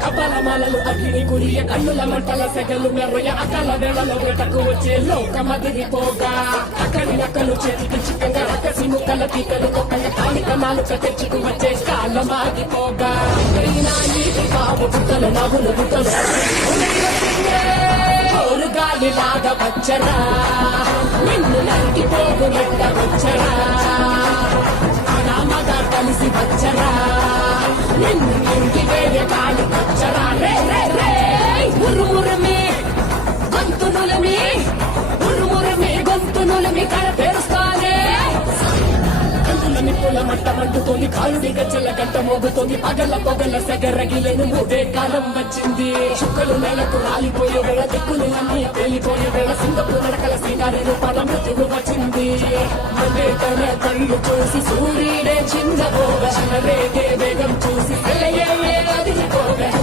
కపలమాలలు అగ్ని గురియ కన్నుల మంటల సెగలు మెర్రయ అకల వేళలో వేటకు వచ్చే లోకమదిరిపోగా అక్కడి నక్కలు చేతికి చిక్కగా రకసి ముక్కల పీకలు కొక్కల కాలిక నాలుక తెచ్చుకు వచ్చే కాలమాగిపోగా నీటి కావు బుట్టలు నవ్వులు బుట్టలు గాలిలాగా వచ్చరా నిన్ను నరికిపోగు ఎట్ట వచ్చరా నామగా కలిసి వచ్చరా నిన్ను ఇంటి వేరే కాలి వచ్చరా రే రే రే ఉరుమురమి గొంతునులమి ఉరుమురమి గొంతునులమి కడ తెరుస్తానే నిప్పుల మట్ట మండుతోంది కాలుడి గజ్జల గంట మోగుతోంది పగల పొగల సెగరగిలేను మూడే కాలం వచ్చింది చుక్కలు నెలకు రాలిపోయే వేళ దిక్కులు అన్ని తేలిపోయే వేళ సింగపు నడకల సింగారి రూపాల మృత్యువు వచ్చింది మళ్ళీ తన కళ్ళు చూసి సూర్యుడే చిందపోగా రేగే వేగం చూసి